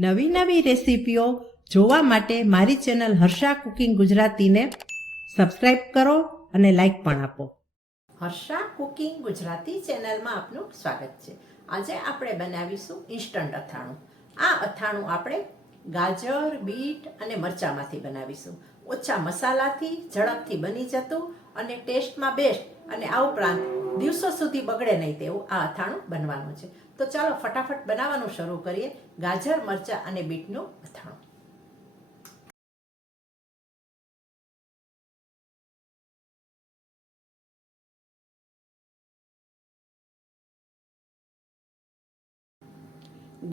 નવી નવી રેસીપીઓ જોવા માટે મારી ચેનલ હર્ષા કુકિંગ ગુજરાતીને સબસ્ક્રાઇબ કરો અને લાઈક પણ આપો. હર્ષા કુકિંગ ગુજરાતી ચેનલમાં આપનું સ્વાગત છે. આજે આપણે બનાવીશું ઇન્સ્ટન્ટ અથાણું. આ અથાણું આપણે ગાજર, બીટ અને મરચાંમાંથી બનાવીશું. ઓછા મસાલાથી, ઝડપથી બની જતું અને ટેસ્ટમાં બેસ્ટ. અને આ ઉપરાંત દિવસો સુધી બગડે નહીં તેવું આ અથાણું બનવાનું છે. તો ચાલો ફટાફટ બનાવવાનું શરૂ કરીએ. ગાજર, મરચાં અને બીટનું અથાણું.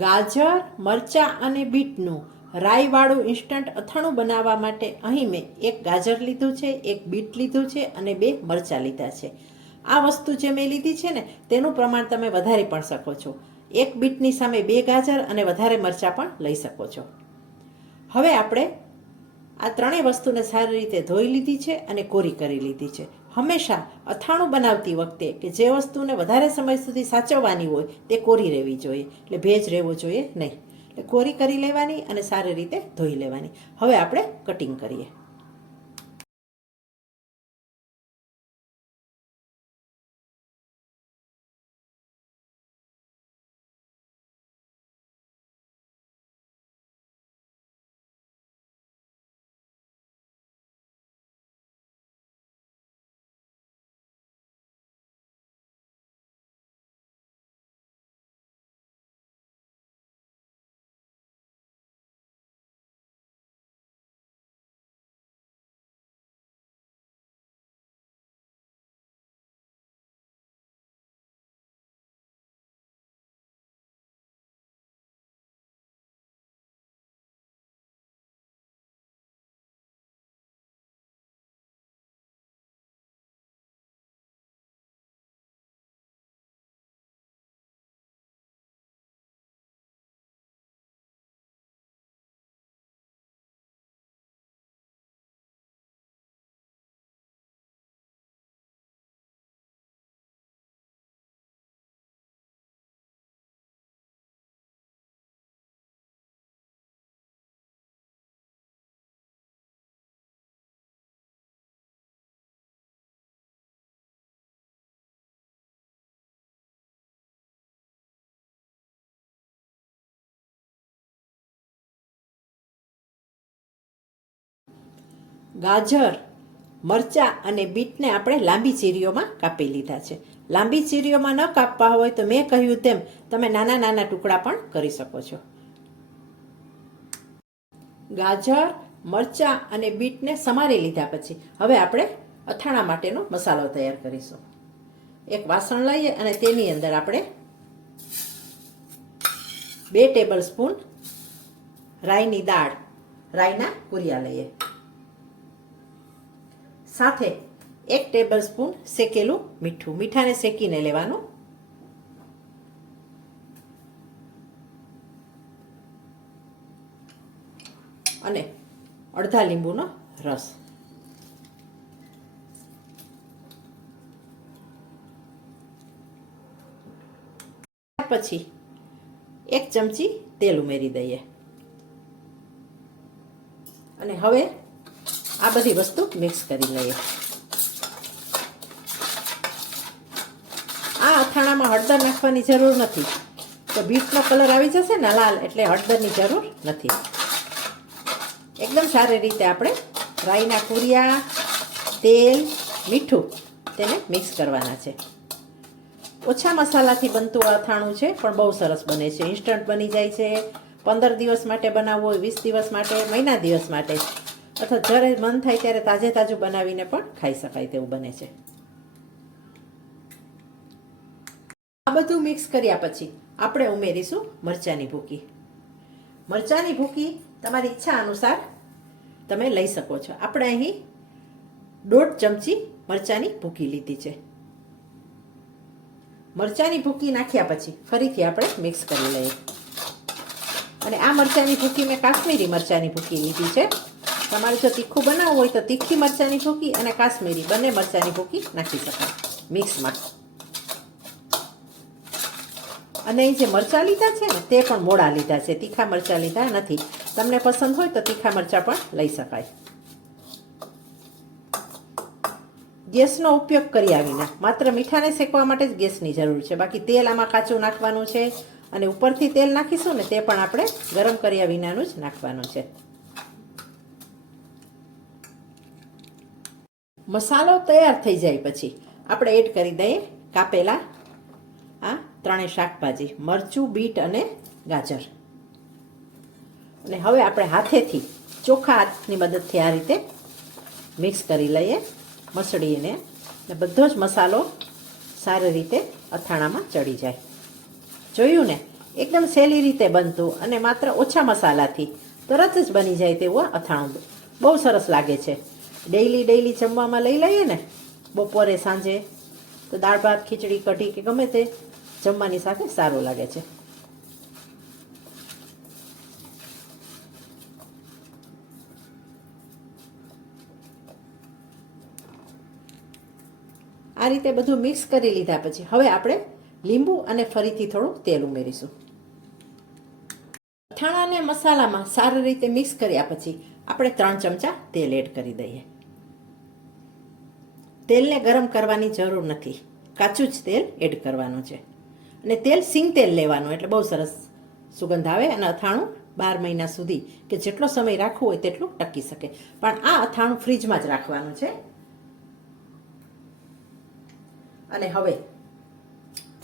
ગાજર, મરચાં અને બીટનું રાઈવાળું ઇન્સ્ટન્ટ અથાણું બનાવવા માટે અહીં મેં એક ગાજર લીધું છે, એક બીટ લીધું છે અને બે મરચાં લીધા છે. આ વસ્તુ જે મેં લીધી છે ને, તેનું પ્રમાણ તમે વધારી પણ શકો છો. એક બીટની સામે બે ગાજર અને વધારે મરચાં પણ લઈ શકો છો. હવે આપણે આ ત્રણેય વસ્તુને સારી રીતે ધોઈ લીધી છે અને કોરી કરી લીધી છે. હંમેશા અથાણું બનાવતી વખતે કે જે વસ્તુને વધારે સમય સુધી સાચવવાની હોય, તે કોરી રહેવી જોઈએ. એટલે ભેજ રહેવો જોઈએ નહીં. એટલે કોરી કરી લેવાની અને સારી રીતે ધોઈ લેવાની. હવે આપણે કટિંગ કરીએ. ગાજર, મરચાં અને બીટને આપણે લાંબી ચીરીઓમાં કાપી લીધા છે. લાંબી ચીરીઓમાં ન કાપવા હોય તો મેં કહ્યું તેમ તમે નાના નાના ટુકડા પણ કરી શકો છો. ગાજર, મરચાં અને બીટને સમારી લીધા પછી હવે આપણે અથાણા માટેનો મસાલો તૈયાર કરીશું. એક વાસણ લઈએ અને તેની અંદર આપણે બે ટેબલ સ્પૂન રાઈની દાળ, રાઈના કુરિયા લઈએ. સાથે એક ટેબલ સ્પૂન શેકેલું મીઠું. મીઠાને શેકીને લેવાનું. અને અડધા લીંબુનો રસ. પછી એક ચમચી તેલ ઉમેરી દઈએ. અને હવે આ બધી વસ્તુ મિક્સ કરી લઈએ. આ અથાણામાં હળદર નાખવાની જરૂર નથી. તો બીટનો કલર આવી જશે ને લાલ એટલે હળદરની જરૂર નથી. એકદમ સારી રીતે આપણે રાઈના કુરિયા તેલ, મીઠું તેને મિક્સ કરવાના છે. ઓછા મસાલાથી બનતું અથાણું છે, પણ બહુ સરસ બને છે. ઇન્સ્ટન્ટ બની જાય છે. પંદર દિવસ માટે બનાવવું હોય, વીસ દિવસ માટે, મહિના દિવસ માટે. અથવા જ્યારે મન થાય ત્યારે તાજે તાજું બનાવીને પણ ખાઈ શકાય તેવું બને છે. આ બધું મિક્સ કર્યા પછી આપણે ઉમેરીશું મરચાંની ભૂકી. મરચાંની ભૂકી તમારી ઈચ્છા અનુસાર તમે લઈ શકો છો. આપણે અહીં દોઢ ચમચી મરચાંની ભૂકી લીધી છે. મરચાંની ભૂકી નાખ્યા પછી ફરીથી આપણે મિક્સ કરી લઈએ. અને આ મરચાંની ભૂકી મેં કાશ્મીરી મરચાંની ભૂકી લીધી છે. તમારે જો તીખું બનાવવું હોય તો તીખી મરચાંની ભૂકી અને કાશ્મીરી બંને મરચાંની ભૂકી નાખી શકાય. મિક્સમાં. અને એ જે મરચાં લીધા છે ને, તે પણ મોડા લીધા છે. તીખા મરચાં લીધા નથી. તમને પસંદ હોય તો તીખા મરચાં પણ લઈ શકાય. ગેસનો ઉપયોગ કર્યા વિના. માત્ર મીઠાને શેકવા માટે જ ગેસની જરૂર છે. બાકી તેલ આમાં કાચું નાખવાનું છે. અને ઉપરથી તેલ નાખીશું ને, તે પણ આપણે ગરમ કર્યા વિનાનું જ નાખવાનું છે. મસાલો તૈયાર થઈ જાય પછી. આપણે એડ કરી દઈએ કાપેલા આ ત્રણેય શાકભાજી, મરચું, બીટ અને ગાજર. અને હવે આપણે હાથેથી ચોખ્ખા હાથની મદદથી આ રીતે મિક્સ કરી લઈએ, મસળીને. ને બધો જ મસાલો સારી રીતે અથાણામાં ચડી જાય. જોયું ને? એકદમ સહેલી રીતે બનતું અને માત્ર ઓછા મસાલાથી તરત જ બની જાય તેવું અથાણું. બહુ સરસ લાગે છે. ડેઈલી ડેઈલી જમવામાં લઈ લઈએ ને, બપોરે, સાંજે, તો દાળ ભાત, ખીચડી, કઢી કે ગમે તે જમવાની સાથે સારું લાગે છે. આ રીતે બધું મિક્સ કરી લીધા પછી હવે આપણે લીંબુ અને ફરીથી થોડું તેલ ઉમેરીશું. અથાણાને મસાલામાં સારી રીતે મિક્સ કર્યા પછી આપણે ત્રણ ચમચા તેલ એડ કરી દઈએ. તેલને ગરમ કરવાની જરૂર નથી. કાચું જ તેલ એડ કરવાનું છે. અને તેલ સિંગ તેલ લેવાનું, એટલે બહુ સરસ સુગંધ આવે અને અથાણું બાર મહિના સુધી કે જેટલો સમય રાખવો હોય તેટલું ટકી શકે. પણ આ અથાણું ફ્રીજમાં જ રાખવાનું છે. અને હવે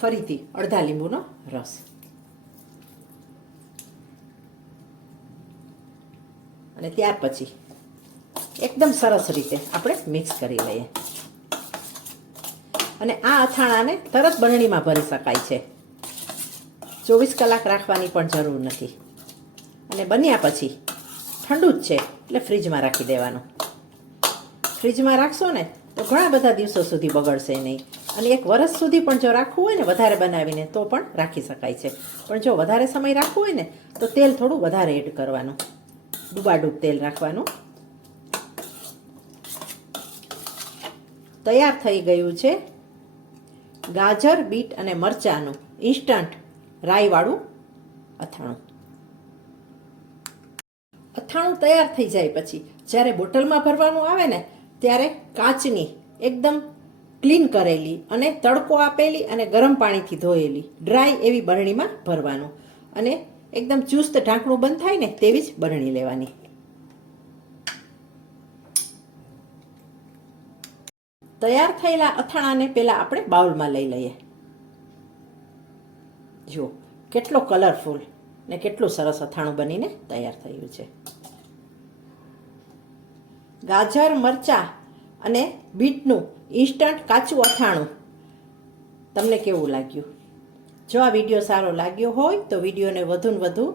ફરીથી અડધા લીંબુનો રસ. અને ત્યાર પછી એકદમ સરસ રીતે આપણે મિક્સ કરી લઈએ. અને આ અથાણાને તરત બરણીમાં ભરી શકાય છે. ચોવીસ કલાક રાખવાની પણ જરૂર નથી. અને બન્યા પછી ઠંડુ જ છે, એટલે ફ્રીજમાં રાખી દેવાનું. ફ્રીજમાં રાખશો ને, તો ઘણા બધા દિવસો સુધી બગડશે નહીં. અને એક વર્ષ સુધી પણ જો રાખવું હોય ને, વધારે બનાવીને, તો પણ રાખી શકાય છે. પણ જો વધારે સમય રાખવું હોય ને, તો તેલ થોડું વધારે એડ કરવાનું. ડૂબાડૂબ તેલ રાખવાનું. તૈયાર થઈ ગયું છે. ગાજર, બીટ અને મરચાંનું ઇન્સ્ટન્ટ રાઈવાળું અથાણું. અથાણું તૈયાર થઈ જાય પછી, જ્યારે બોટલમાં ભરવાનું આવે ને, ત્યારે કાચની એકદમ ક્લીન કરેલી અને તડકો આપેલી અને ગરમ પાણીથી ધોયેલી ડ્રાય એવી બરણીમાં ભરવાનું. અને એકદમ ચુસ્ત ઢાંકણું બંધ થાય ને, તેવી જ બરણી લેવાની. તૈયાર થયેલા અથાણાને પહેલાં આપણે બાઉલમાં લઈ લઈએ. જુઓ, કેટલો કલરફુલ ને કેટલું સરસ અથાણું બનીને તૈયાર થયું છે. ગાજર, મરચાં અને બીટનું ઇન્સ્ટન્ટ કાચું અથાણું. તમને કેવું લાગ્યું? જો આ વીડિયો સારો લાગ્યો હોય તો વિડીયોને વધુ ને વધુ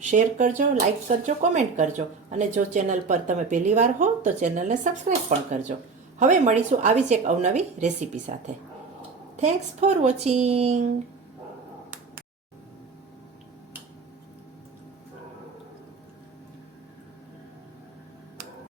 શેર કરજો, લાઈક કરજો, કોમેન્ટ કરજો અને જો ચેનલ પર તમે પહેલી વાર હો તો ચેનલને સબસ્ક્રાઈબ પણ કરજો. હવે મળીશું આવી જ એક અવનવી રેસીપી સાથે. Thanks for watching